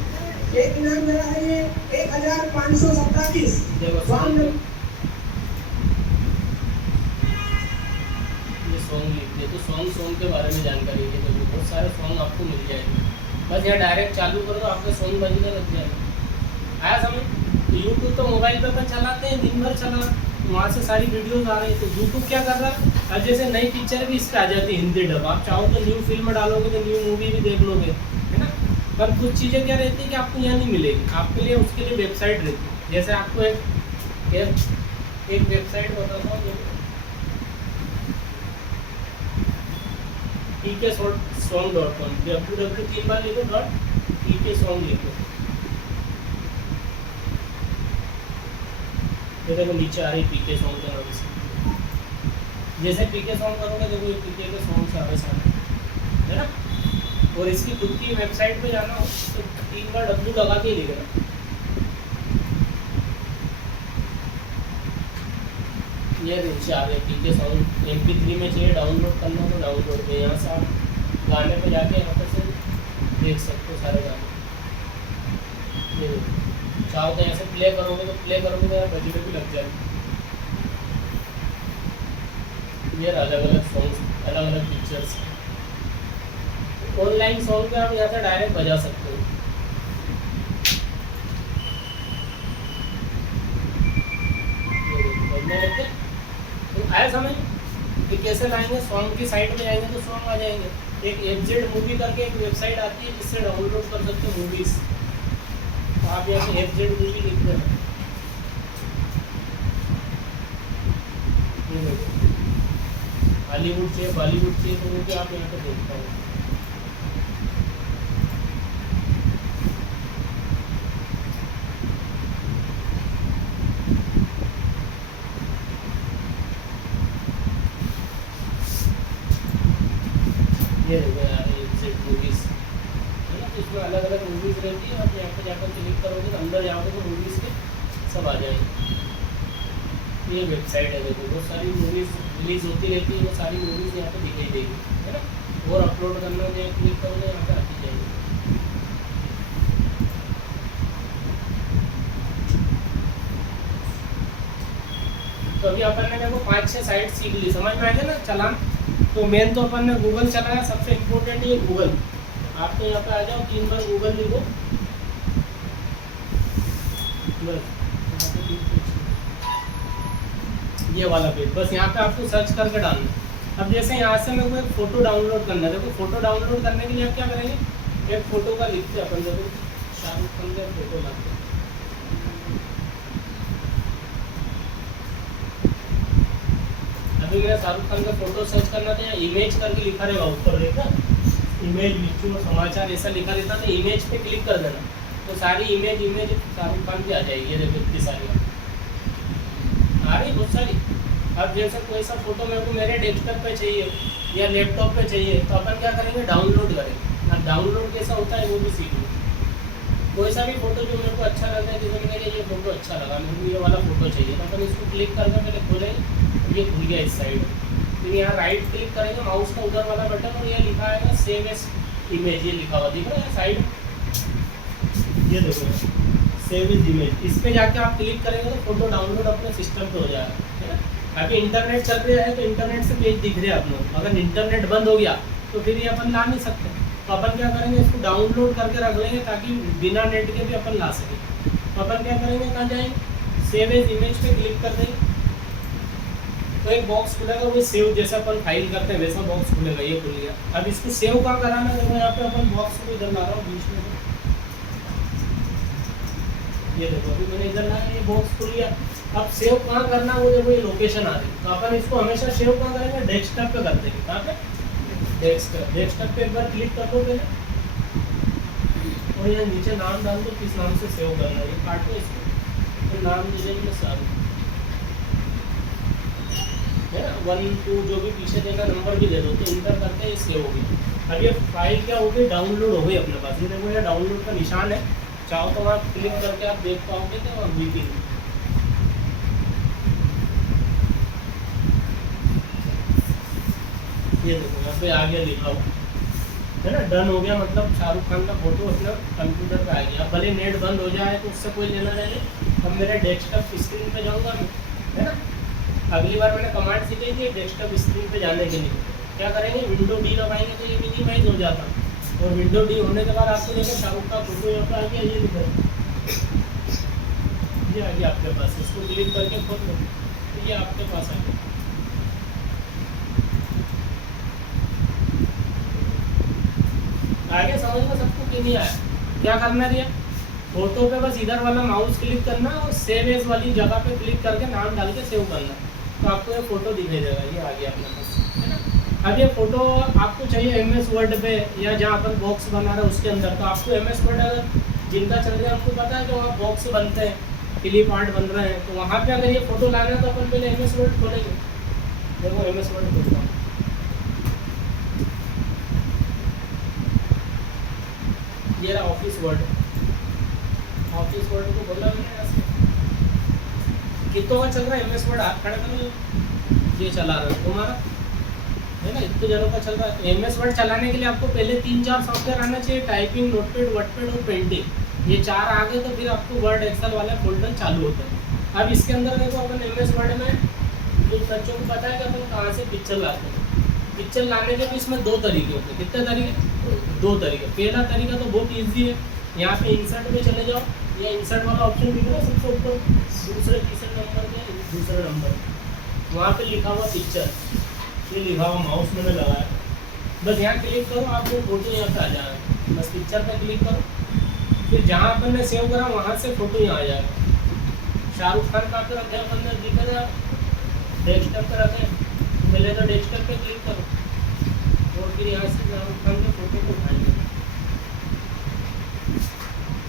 एक इनाम मेरा है ये 1527। देखो सॉन्ग, ये सॉन्ग लिख दिए तो सॉन्ग के बारे में जानकारी है। तो बहुत सारे सॉन्ग आपको मिल जाएंगे। बस यहाँ डायरेक्ट चालू करो तो आपके सॉन्ग बजने लग जाएगा। आया समझ? तो यूट्यूब तो मोबाइल पे अपन चलाते हैं, दिन भर चला, वहाँ से सारी वीडियोस आ रही है। तो यूट्यूब क्या कर रहा है, अब जैसे नई पिक्चर भी इस पर आ जाती है हिंदी डब, आप चाहो तो न्यू फिल्म डालोगे तो न्यू मूवी भी देख लोगे, है ना। पर कुछ चीज़ें क्या रहती है कि आपको यहाँ नहीं मिलेगी, आपके लिए उसके लिए वेबसाइट रहती है। जैसे आपको एक वेबसाइट बताता हूँ, pksong.com, www 3 बार लिखो .pksong लिखो। ये देखो नीचे आ रही पीके सॉन्ग के नाम से। जैसे पीके सॉन्ग करोगे देखो ये पीके के सॉन्ग सारे सारे, है ना। और इसकी खुद की वेबसाइट पे जाना हो तो 3 बार W लगा के लिखेगा। ये नीचे आ गए पीके सॉन्ग। MP3 में चाहिए डाउनलोड करना तो डाउनलोड पे, यहाँ से आप गाने पे जाके यहाँ पे से देख सकते हो सारे गाने। ये देखो, चाहो तो ऐसे प्ले करोगे तो बजने भी लग जाएगी। ये अलग अलग सॉन्ग्स, अलग अलग पिक्चर्स। ऑनलाइन सॉन्ग पे आप यहाँ से डायरेक्ट बजा सकते हो। बजने लगते तो आया समझ कि कैसे लाएंगे। सॉन्ग की साइट में जाएंगे तो सॉन्ग आ जाएंगे। एक FZ मूवी करके एक वेबसाइट आती है जिससे डाउनलोड कर सकते हो मूवीज़। आप यहाँ पे FZ मूवी लिख देना। हॉलीवुड चाहिए, बॉलीवुड चाहिए तो वो भी आप यहाँ पे देख पाओगे। ये देखो यार FZ मूवीज़ है ना, तो इसमें अलग अलग मूवीज़ रहती है। आप यहाँ पे जाकर क्लिक करोगे तो अंदर जाओगे तो मूवीज़ के सब आ जाएंगे। ये वेबसाइट है, देखो बहुत सारी मूवीज़ रिलीज़ होती रहती है, वो सारी मूवीज़ यहाँ पे दिखाई देगी, है ना। और अपलोड करना हो तो क्लिक करोगे यहाँ पे आती जाएगी। तो अभी अपन ने देखो 5-6 साइट सीख ली, समझ में आ गया ना चलान। तो मेन तो अपन ने गूगल चलाया, सबसे इम्पोर्टेंट ये गूगल। आप तो यहाँ पे आ जाओ, 3 बार गूगल लिखो, ये वाला पेज, बस यहाँ पे आपको सर्च करके डालना। अब जैसे यहाँ से मेरे को एक फ़ोटो डाउनलोड करना है, देखो फ़ोटो डाउनलोड करने के लिए आप क्या करेंगे, एक फ़ोटो का लिखते हैं अपन। देखो शाहरुख खान का फ़ोटो लाते हैं। अभी मेरा शाहरुख खान का फ़ोटो सर्च करना था, यहाँ इमेज करके लिखा रहेगा ऊपर, देखा इमेज लिखो समाचार ऐसा लिखा रहता तो इमेज पे क्लिक कर देना तो सारी इमेज शाहरुख खान की आ जाएगी। ये देखो इतनी सारी आ रही, बहुत सारी। अब जैसे कोई सा फोटो मेरे को मेरे डेस्कटॉप पे चाहिए या लैपटॉप पे चाहिए तो अपन क्या करेंगे, डाउनलोड करेंगे। अब डाउनलोड कैसा होता है वो भी सीख लो। कोई सा भी फोटो जो मेरे को अच्छा लगता है, जैसे मैंने ये फोटो अच्छा लगा, मेरे को ये वाला फोटो चाहिए तो अपन इसको क्लिक करके पहले खोलेंगे, ये खुल गया इस साइड। फिर यहाँ राइट क्लिक करेंगे, माउस का उधर वाला बटन, और ये लिखा आएगा सेव एज इमेज, ये लिखा हुआ दिख रहा है साइड, ये देखो सेव एज इमेज। इस पर जाके आप क्लिक करेंगे तो फोटो डाउनलोड अपने सिस्टम पे हो जाएगा, है ना। अभी इंटरनेट चल रहा है तो इंटरनेट से पेज दिख रहे हैं आप लोग। अगर इंटरनेट बंद हो गया तो फिर ये अपन ला नहीं सकते, तो अपन क्या करेंगे, इसको डाउनलोड करके रख लेंगे ताकि बिना नेट के भी अपन ला सकें। तो अपन क्या करेंगे, कहाँ जाएंगे, सेव एज इमेज पे क्लिक कर देंगे। तो एक बॉक्स खुलेगा, वो सेव जैसे अपन फाइल करते हैं वैसा बॉक्स खुलेगा, ये खुल गया। अब इसको सेव कहाँ कराना है, देखो यहाँ पे अपन बॉक्स को इधर ला रहा हूँ बीच में, ये देखो अभी मैंने इधर लाया, ये बॉक्स खुल गया। अब सेव कहाँ करना है, वो देखो ये लोकेशन आ रही है। तो अपन इसको हमेशा सेव कहाँ करेंगे, डेस्कटॉप पे कर देंगे। कहाँ पे, डेस्कटॉप पे एक बार क्लिक कर दो पहले, और यहाँ नीचे नाम डाल दो, किस नाम से सेव करना है, ये काटो इसको, तो नाम दे देंगे सारू, है ना, 1 2 जो भी पीछे देगा नंबर भी दे दो, तो इंटर करके ये सेव हो गई। अब ये फाइल क्या हो गई, डाउनलोड हो गई अपने पास। ये देखो ये डाउनलोड का निशान है, चाहो तो वहाँ क्लिक करके आप देख पाओगे कि वहाँ हुई कि नहीं। ये देखो यहाँ पे आगे लिखा हुआ है ना, डन हो गया, मतलब शाहरुख खान का फोटो अपने कंप्यूटर पे आ गया। अब भले नेट बंद हो जाए तो उससे कोई लेना नहीं। अब मेरे डेस्कटॉप स्क्रीन पे जाऊँगा मैं, है ना। अगली बार मैंने कमांड सीखी थी डेस्कटॉप स्क्रीन पे जाने के लिए क्या करेंगे, विंडो डी दबाएंगे तो ये मिनिमाइज हो जाता, और विंडो डी होने के बाद आपको देखो शाहरुख का फोटो यहाँ पे आ गया, ये दिखा, ये आ गया आपके पास। इसको क्लिक करके खोल लो तो ये आपके पास आ गया। आगे समझ में सबको कि नहीं आया, क्या करना दिया, फोटो पे बस इधर वाला माउस क्लिक करना और सेव एज वाली जगह पे क्लिक करके नाम डाल के सेव करना, तो आपको ये फोटो दिखाई देगा, ये आ गया अपने पास, है ना। अब ये फोटो आपको चाहिए MS वर्ड पे या जहाँ अपन बॉक्स बना रहे हैं उसके अंदर, तो आपको MS वर्ड अगर जिनका चल रहा है आपको पता है कि वहाँ बॉक्स बनते हैं, क्लिप आर्ट बन रहे हैं, तो वहाँ पे अगर ये फोटो लाना है तो अपन पहले MS वर्ड खोलेंगे। देखो MS वर्ड खोलता हूँ, ये रहा ऑफिस वर्ड को बोला मैंने यहाँ से। कितनों का चल रहा है MS वर्ड, आप खड़े करो, ये चला रहा है तुम्हारा, है ना, इतने जनों का चल रहा है। MS वर्ड चलाने के लिए आपको पहले 3-4 सॉफ्टवेयर आना चाहिए, टाइपिंग, नोटपैड, वर्डपैड और पेंटिंग। ये 4 आ गए तो फिर आपको वर्ड एक्सेल वाला फोल्डर चालू होता है। अब इसके अंदर देखो अपन MS वर्ड में जो बच्चों को पता है कि अपन कहाँ से पिक्चर लाते हैं। पिक्चर लाने के भी इसमें 2 तरीके होते हैं। कितने तरीके, 2 तरीके। पहला तरीका तो बहुत ईजी है, यहाँ पे इंसर्ट में चले जाओ, ये इंसर्ट वाला ऑप्शन दिख रहा है सबसे ऊपर, दूसरे तीसरे नंबर पे, दूसरे नंबर वहाँ पे लिखा हुआ पिक्चर, ये लिखा हुआ माउस मैंने लगाया, बस यहाँ क्लिक करो, आपको फोटो यहाँ पे आ जाएगा। बस पिक्चर पे क्लिक करो, फिर जहाँ अपन ने सेव करा वहाँ से फोटो यहाँ आ जाएगा। शाहरुख खान का रखे अपन ने दिखा रहा, डेस्कटॉप पे रखे, पहले तो डेस्कटॉप पे क्लिक करो और फिर यहाँ से शाहरुख खान के फोटो को उठाएंगे।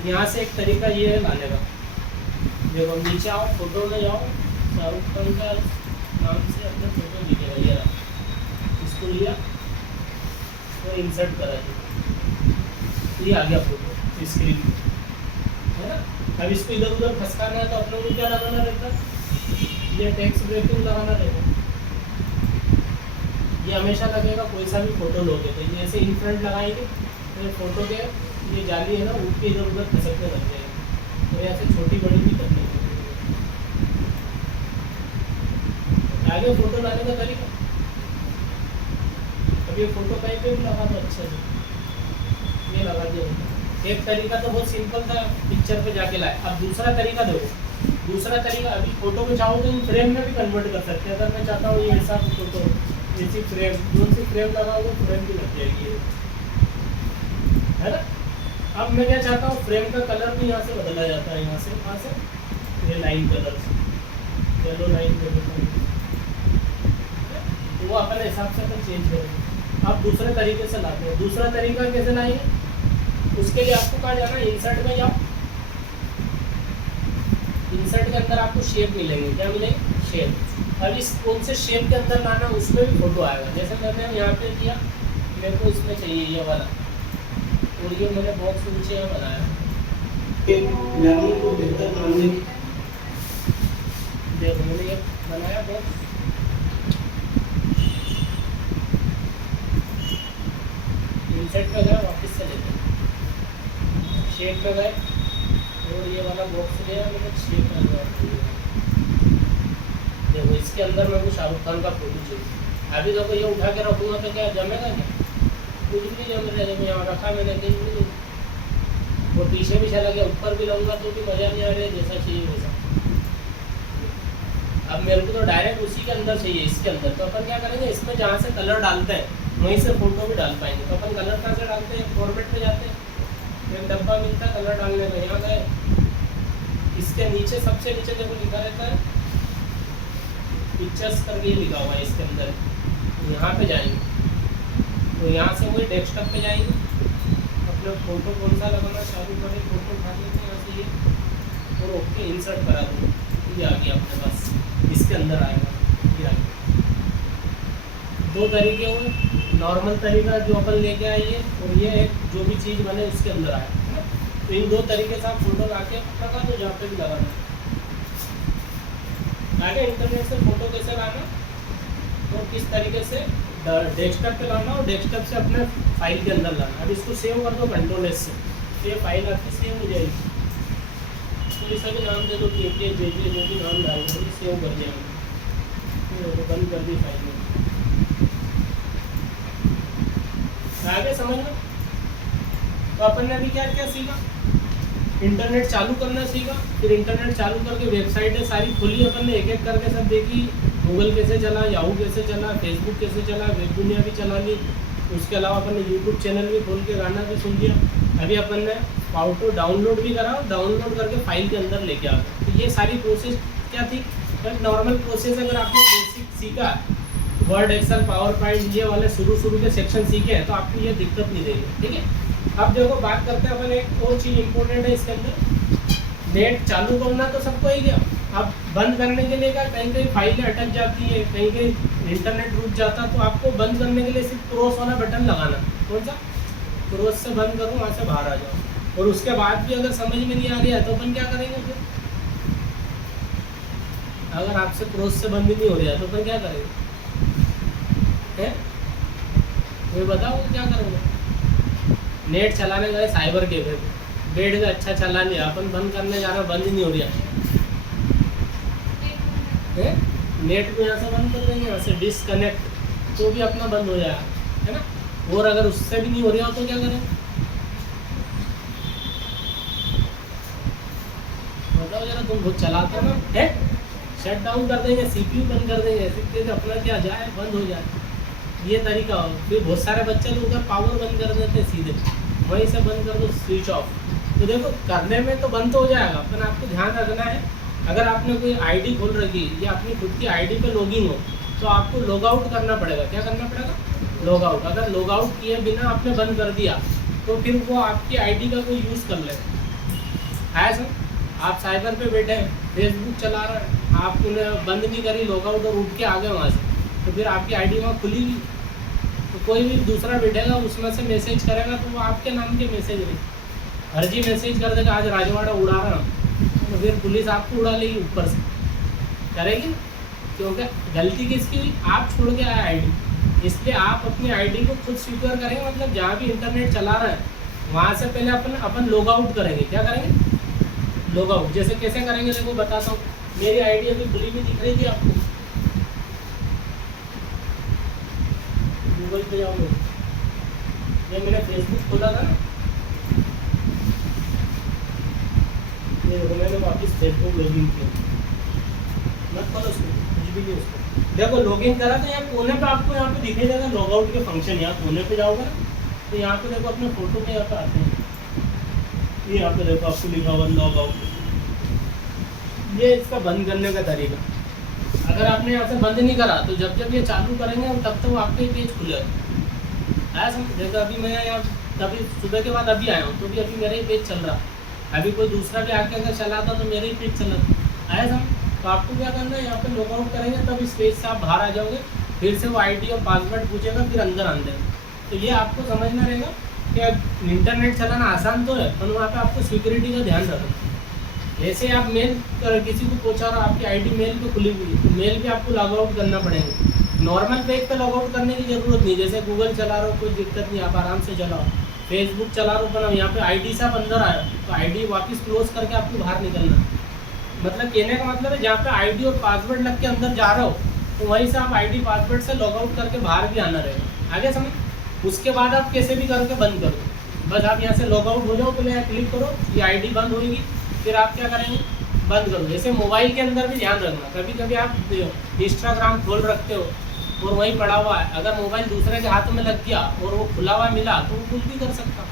यहाँ से एक तरीका ये है लाने का, जब हम नीचे आओ, फोटो में जाओ, शाहरुख खान का नाम से अपना फोटो दिखेगा, ये रहा, इसको लिया और इंसर्ट करा दिया, ये आ गया फोटो स्क्रीन पे, है ना। अब इसको इधर उधर खसकाना है तो अपने को क्या लगाना रहता है, ये टेक्स्ट ब्रेकिंग लगाना रहेगा। ये हमेशा लगेगा कोई सा भी फोटो लोगे तो ये ऐसे इन फ्रंट लगाएंगे तो फोटो के ये जाली है ना उठ के इधर उधर खसकने लग जाएगा, तो ऐसे छोटी बड़ी भी करनी है। आगे फोटो लाने का तरीका, अब ये फोटो कहीं पे भी लगा दो अच्छे से, ये लगा दिया। एक तरीका तो बहुत सिंपल था, पिक्चर पे जाके लाए। अब दूसरा तरीका देखो, दूसरा तरीका अभी फोटो में चाहो तो इन फ्रेम में भी कन्वर्ट कर सकते हैं। अगर मैं चाहता हूँ ये ऐसा फोटो, ऐसी फ्रेम, कौन सी फ्रेम लगाओगे फ्रेम भी लग जाएगी, है ना। अब मैं क्या चाहता हूँ, फ्रेम का कलर भी यहाँ से बदला जाता है, यहाँ से ये लाइन कलर से, येलो लाइन तो वो अपने हिसाब से अपन चेंज करेंगे। अब दूसरे तरीके से लाते हैं। दूसरा तरीका कैसे लाएंगे, उसके लिए आपको कहाँ जाना है, इंसर्ट में जाओ। इंसर्ट के अंदर आपको शेप मिलेंगे, क्या मिलेंगे, शेप। अब इस कौन से शेप के अंदर लाना, उसमें भी फोटो आएगा। जैसे मैंने यहाँ पे किया, मेरे को इसमें चाहिए ये वाला, और ये मैंने बॉक्स नीचे यहाँ बनाया, लर्निंग को बेहतर बनाने, देखो मैंने ये बनाया बॉक्स, इंसर्ट पे गए, वापस से लेते शेप पे गए और ये वाला बॉक्स लिया, मैंने शेप में गया। देखो इसके अंदर मेरे को शाहरुख खान का फोटो चाहिए। अभी देखो ये उठा के रखूँगा तो क्या जमेगा क्या, कुछ भी जम रहा है, यहाँ रखा मैंने कहीं भी, वो पीछे भी चला गया, ऊपर भी लगूंगा तो भी मज़ा नहीं आ रहा है, जैसा चाहिए वैसा। अब मेरे को तो डायरेक्ट उसी के अंदर चाहिए, इसके अंदर। तो अपन क्या करेंगे, इसमें जहाँ से कलर डालते हैं वहीं से फ़ोटो भी डाल पाएंगे। तो अपन कलर कहाँ से डालते हैं, फॉर्मेट में जाते हैं, एक डब्बा मिलता है कलर डालने का, यहाँ गए, इसके नीचे सबसे नीचे देखो लिखा रहता है पिक्चर्स करके लिखा हुआ है इसके अंदर, यहाँ पे जाएंगे तो यहाँ से वही डेस्कटॉप पे जाएंगे, अपना फ़ोटो कौन सा लगाना चालू करें, फ़ोटो उठा लेते हैं यहाँ से ये, और ओके इंसर्ट करा दो, ये आ गया अपने पास, इसके अंदर आएगा, ये आ गया। दो तरीके हुए, नॉर्मल तरीका जो अपन लेके आइए, और ये एक जो भी चीज़ बने उसके अंदर आए, है ना। तो इन दो तरीके से आप फोटो ला के लगा दो जहाँ पे भी लगाना। आगे इंटरनेट से फ़ोटो कैसे लाना और किस तरीके से डेस्कटॉप पे लाना और डेस्कटॉप से अपने फाइल के अंदर लाना। अब इसको सेव कर दो कंट्रोल एस से, तो ये फाइल आपकी सेव हो जाएगी। तो इसका भी नाम दे दो, KPH भेजिए, जो भी नाम डाल दो, सेव कर दिया मैंने, तो बंद कर दी फाइल में। आगे समझ लो। तो अपन ने अभी क्या क्या सीखा, इंटरनेट चालू करना सीखा, फिर इंटरनेट चालू करके वेबसाइटें सारी खुली, अपन ने एक एक करके सब देखी, गूगल कैसे चला, याहू कैसे चला, फेसबुक कैसे चला, वेब दुनिया भी चला ली। उसके अलावा अपन ने यूट्यूब चैनल भी खोल के गाना भी सुन लिया। अभी अपन ने फोटो डाउनलोड भी करा, डाउनलोड करके फाइल के अंदर लेके आ गए। तो ये सारी प्रोसेस क्या थी, नॉर्मल प्रोसेस अगर आपने बेसिक सीखा, वर्ड, एक्सेल, पावर पॉइंट, ये वाले शुरू के सेक्शन सीखे हैं, तो आपको ये दिक्कत नहीं रहेगी, ठीक है। अब देखो बात करते हैं अपन, एक और चीज़ इंपॉर्टेंट है इसके अंदर, नेट चालू करना तो सबको ही गया, अब बंद करने के लिए क्या, कहीं कहीं फाइलें अटक जाती है, कहीं कहीं इंटरनेट रुक जाता, तो आपको बंद करने के लिए सिर्फ क्रॉस वाला बटन लगाना। कौन सा, क्रॉस से बंद करो, वहाँ से बाहर आ जाओ। और उसके बाद भी अगर समझ में नहीं आ रही है तो अपन क्या करेंगे फिर, अगर आपसे क्रॉस से बंद नहीं हो रहा है तो अपन क्या करेंगे, है ये बताओ क्या करेंगे। नेट चलाने गए साइबर कैफे पे, बैठ गए, अच्छा चला लिया, अपन बंद करने जा रहे, बंद ही नहीं हो रहा है, नेट को यहाँ से बंद कर देंगे, यहाँ से डिसकनेक्ट, तो भी अपना बंद हो जाएगा, है ना। और अगर उससे भी नहीं हो रहा हो तो क्या करें, बताओ जरा, तुम बहुत चलाते हो ना, है शट डाउन कर देंगे, CPU बंद कर देंगे, ऐसे अपना क्या जाए, बंद हो जाए, ये तरीका हो। फिर बहुत सारे बच्चे तो उधर पावर बंद कर देते सीधे, वहीं से बंद कर दो, स्विच ऑफ। तो देखो करने में तो बंद तो हो जाएगा, पर आपको ध्यान रखना है, अगर आपने कोई आईडी खोल रखी या अपनी खुद की आईडी पे लॉगिन हो तो आपको लॉग आउट करना पड़ेगा। क्या करना पड़ेगा, लॉग आउट। अगर लॉग आउट किए बिना आपने बंद कर दिया तो फिर वो आपकी आईडी का कोई यूज़ कर लेगा। है सर, आप साइबर पे बैठे हैं, फेसबुक चला रहे हैं, आपने बंद नहीं करी लॉग आउट और उठ के आ गए वहाँ से, तो फिर आपकी आईडी वहाँ खुली, तो कोई भी दूसरा बैठेगा उसमें से मैसेज करेगा तो वो आपके नाम के मैसेज नहीं, फर्जी मैसेज कर देगा, आज राजवाड़ा उड़ा रहा हूँ, तो फिर पुलिस आपको उड़ा लेगी ऊपर से, करेगी, क्योंकि गलती किसकी हुई, आप छोड़ के आए आईडी। इसलिए आप अपनी आईडी को खुद स्वीकार करेंगे, मतलब जहाँ भी इंटरनेट चला रहे हैं वहाँ से पहले अपन लॉग आउट करेंगे। क्या करेंगे, लॉग आउट। जैसे कैसे करेंगे देखो बताता हूँ, मेरी आईडी अभी खुली हुई दिख रही थी आपको, गूगल पे जाओगे, जब मैंने फेसबुक खोला था ना, ये मैंने वापस फेसबुक लॉगिन किया, मत खोलो उसको, कुछ भी नहीं उसको, देखो लॉगिन करा तो यहाँ कोने पे आपको यहाँ पे दिखाई देगा लॉग आउट के फंक्शन। यहाँ कोने पे जाओगे ना तो यहाँ पे देखो अपने फोटो पे यहाँ पे आते हैं, ये यहाँ पे देखो आपको लिखा हुआ लॉग आउट, ये इसका बंद करने का तरीका। अगर आपने यहाँ से बंद नहीं करा तो जब जब ये चालू करेंगे तब तक आपका ही पेज खुलेगा। आया समझ, देखो अभी मैं यहाँ कभी सुबह के बाद अभी आया हूँ तो भी अभी मेरा ही पेज चल रहा, अभी कोई दूसरा भी आके अगर चलाता तो मेरा ही पेज चल रहा। आया समझ, तो आपको क्या करना है, यहाँ पे लॉग आउट करेंगे तब इस पेज से आप बाहर आ जाओगे, फिर से वो आईडी और पासवर्ड पूछेगा, फिर अंदर आना। तो ये आपको समझना रहेगा कि इंटरनेट चलाना आसान तो है, पर वहाँ पे आपको सिक्योरिटी का ध्यान रखना। जैसे आप मेल किसी को पहुँचा रहा, आपकी आईडी मेल पे खुली हुई तो मेल पे आपको लॉग आउट करना पड़ेगा। नॉर्मल पेज पे लॉग आउट करने की ज़रूरत नहीं, जैसे गूगल चला रहे हो कोई दिक्कत नहीं, आप आराम से चलाओ। फेसबुक चला रहे हो पर यहाँ पे आईडी से आप अंदर आए तो आईडी वापस क्लोज करके आपको बाहर निकलना। मतलब कहने का मतलब है, जहाँ पे आईडी और पासवर्ड लग के अंदर जा रहे हो तो वहीं से आप आईडी पासवर्ड से लॉग आउट करके बाहर भी आना रहेगा। आगे समझ, उसके बाद आप कैसे भी करके बंद कर दो। बस आप यहाँ से लॉग आउट हो जाओ, तो यहाँ क्लिक करो, ये आईडी बंद होगी, फिर आप क्या करेंगे, बंद करो। जैसे मोबाइल के अंदर भी ध्यान रखना, कभी कभी आप इंस्टाग्राम खोल रखते हो और वहीं पड़ा हुआ है, अगर मोबाइल दूसरे के हाथ में लग गया और वो खुला हुआ मिला तो वो कुछ भी कर सकता।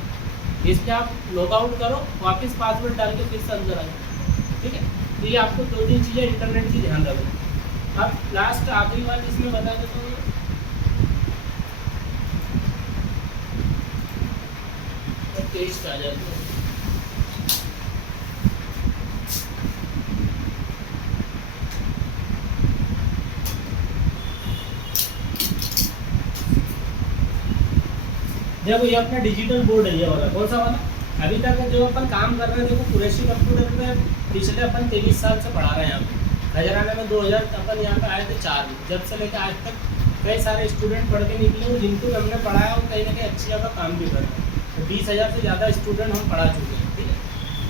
इसलिए आप लॉग आउट करो, वापस पासवर्ड डाल के फिर से अंदर आ जाओ, ठीक है। तो ये आपको 2-3 चीज़ें इंटरनेट की ध्यान रखना। अब लास्ट आखिरी बात इसमें बता देता हूँ, टेस्ट आ जाता है। देखो ये अपना डिजिटल बोर्ड है, ये वाला कौन सा वाला, अभी तक जो अपन काम कर रहे हैं, देखो कुरैशी कंप्यूटर में पिछले अपन 23 साल से पढ़ा रहे हैं। यहाँ पे खजराना में 2000 अपन यहाँ पे आए थे 4 में, जब से लेकर आज तक कई सारे स्टूडेंट पढ़ के निकले और जिनको हमने पढ़ाया वो कहीं ना कहीं अच्छी जगह काम भी कर रहे हैं। तो 20,000 से ज़्यादा स्टूडेंट हम पढ़ा चुके हैं, ठीक है।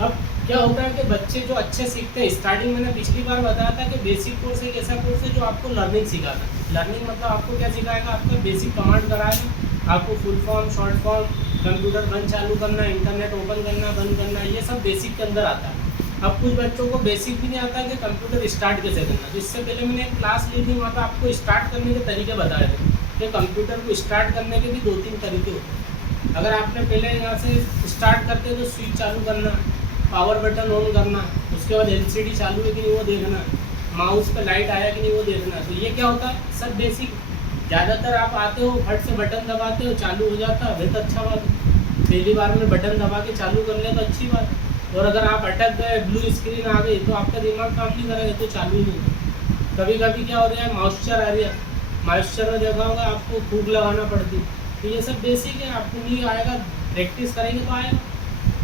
अब क्या होता है कि बच्चे जो अच्छे सीखते हैं, स्टार्टिंग मैंने पिछली बार बताया था कि बेसिक कोर्स एक ऐसा कोर्स है जो आपको लर्निंग सिखाता है। लर्निंग मतलब आपको क्या सिखाएगा, आपको बेसिक कमांड कराएगा, आपको full form, short form, computer बंद चालू करना, इंटरनेट ओपन करना, बंद करना, ये सब बेसिक के अंदर आता है। अब कुछ बच्चों को बेसिक भी नहीं आता है कि कंप्यूटर स्टार्ट कैसे करना। तो इससे पहले मैंने एक क्लास ली थी, वहाँ पर आपको स्टार्ट करने के तरीके बताए थे कि कंप्यूटर को स्टार्ट करने के भी 2-3 तरीके होते हैं। अगर आपने पहले यहाँ से स्टार्ट करते तो स्विच चालू करना, पावर बटन ऑन करना, उसके बाद LCD चालू है कि नहीं वो देखना, माउस पे लाइट आया कि नहीं वो देखना। तो ये क्या होता है, सब बेसिक। ज़्यादातर आप आते हो, फट से बटन दबाते हो, चालू हो जाता है, तो अच्छा बात है। पहली बार में बटन दबा के चालू कर ले तो अच्छी बात है। और अगर आप अटक गए, ब्लू स्क्रीन आ गई, तो आपका दिमाग काम नहीं करेगा, तो चालू ही नहीं। कभी कभी क्या हो रहा है, मॉइस्चर आ रहा है, मॉइस्चर में देखा होगा आपको फूक लगाना पड़ती। तो ये सब बेसिक है, आपको नहीं आएगा, प्रैक्टिस करेंगे तो आएगा।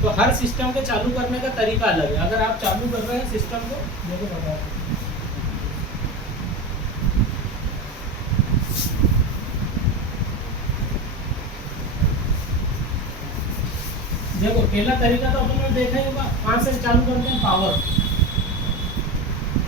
तो हर सिस्टम के चालू करने का तरीका अलग है। अगर आप चालू कर रहे हैं सिस्टम को, देखो बता देखो, पहला तरीका तो अपन ने देखा ही होगा, कहाँ से चालू करते हैं, पावर।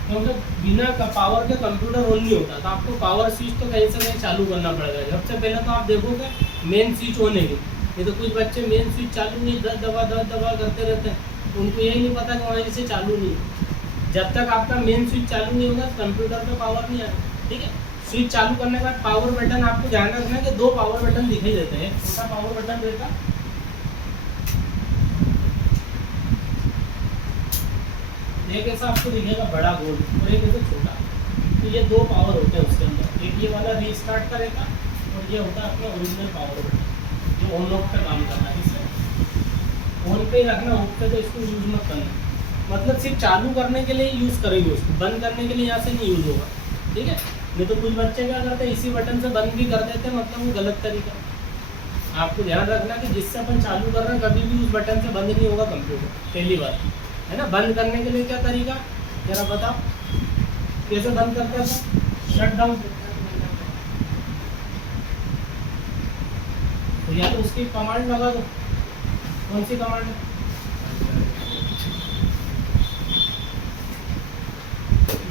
क्योंकि बिना पावर के कंप्यूटर ऑन नहीं होता, तो आपको पावर स्विच तो कहीं से कहीं चालू करना पड़ेगा। सबसे पहले तो आप देखोगे मेन स्विच ऑन है, ये तो कुछ बच्चे मेन स्विच चालू नहीं, 10 दबा करते रहते हैं, उनको यही नहीं पता कि वहीं से चालू नहीं है। जब तक आपका मेन स्विच चालू नहीं होगा कंप्यूटर पे पावर नहीं आएगा, ठीक है। स्विच चालू करने के बाद पावर बटन, आपको ध्यान रखना है कि 2 पावर बटन दिखाई देते हैं। छोटा पावर बटन रहता, एक ऐसा आपको दिखेगा बड़ा गोल और एक ऐसा छोटा। तो ये 2 पावर होते हैं उसके अंदर, एक ये वाला रीस्टार्ट करेगा और ये होता है अपना ओरिजिनल पावर बटन जो ऑन ऑफ पे काम करना है। इसे ऑन पे ही रखना, ऑफ पे तो इसको यूज़ मत करना, मतलब सिर्फ चालू करने के लिए यूज़ करेंगे उसको, बंद करने के लिए यहाँ से नहीं यूज़ होगा, ठीक है। नहीं तो कुछ बच्चे क्या करते हैं, इसी बटन से बंद भी कर देते हैं, मतलब वो गलत तरीका। आपको ध्यान रखना कि जिससे अपन चालू कर रहे हैं कभी भी उस बटन से बंद नहीं होगा कंप्यूटर, पहली बार है ना। बंद करने के लिए क्या तरीका, जरा बताओ कैसे बंद करते हैं, शट डाउन। तो या तो उसकी कमांड लगा दो, कौन सी कमांड है,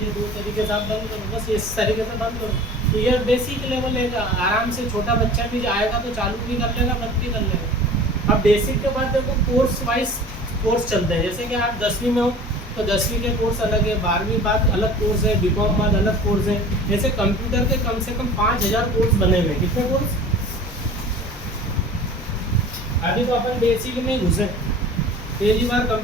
ये 2 तरीके से आप बंद करो, बस इस तरीके से बंद करो। तो ये बेसिक लेवल है, आराम से छोटा बच्चा भी आएगा तो चालू भी कर लेगा, बंद भी कर लेगा। अब बेसिक के बाद देखो कोर्स वाइज कोर्स चलते हैं। जैसे कि आप 10वीं में हो तो 10वीं के कोर्स अलग है, 12वीं बाद अलग कोर्स है, बीकॉम बाद अलग कोर्स है। जैसे कंप्यूटर के कम से कम 5000 कोर्स बने हुए हैं। कितने कोर्स, अभी तो अपन बेसिक में घुसे, पहली बार कंप्यूटर